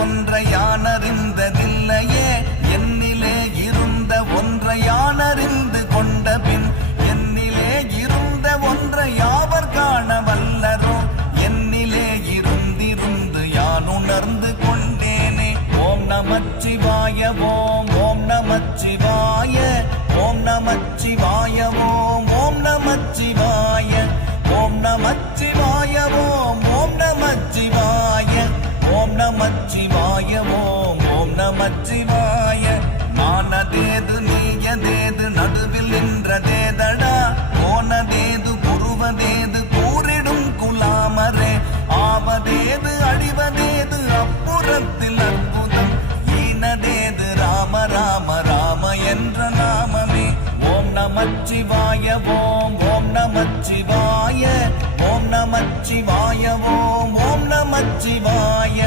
ஒன்றை யான் அறிந்ததில்லையே என்னிலே இருந்த ஒன்றை யான் அறிந்து கொண்ட பின் என்னிலே இருந்த ஒன்றை யாவர் காண வல்லரோ என்னிலே இருந்திருந்து யான் உணர்ந்து கொண்டேனே. ஓம் நமச்சிவாய ஓம் ஓம் நமச்சிவாய ஓம் நமச்சிவாய ஓம் ஓம் நமச்சிவாய ஓம் நமச்சிவாய ஓம் ஓம் நமச்சிவாய ஓம் நமச்சிவாய ஓம் ஓம் நமச்சிவாய. மானதேது நீயதேது நடுவில் நின்றதேதடா போனதேது புருவதேது கூறிடும் குலாமரே ஆவதேது அழிவதேது அப்புறத்தில் அற்புதம் ஈனதேது ராம ராம ராம என்ற நாமமே. ஓம் நமச்சிவாய ஓம் ஓம் நமச்சிவாய ஓம் நமச்சிவாய ஓம் ஓம் நமச்சிவாய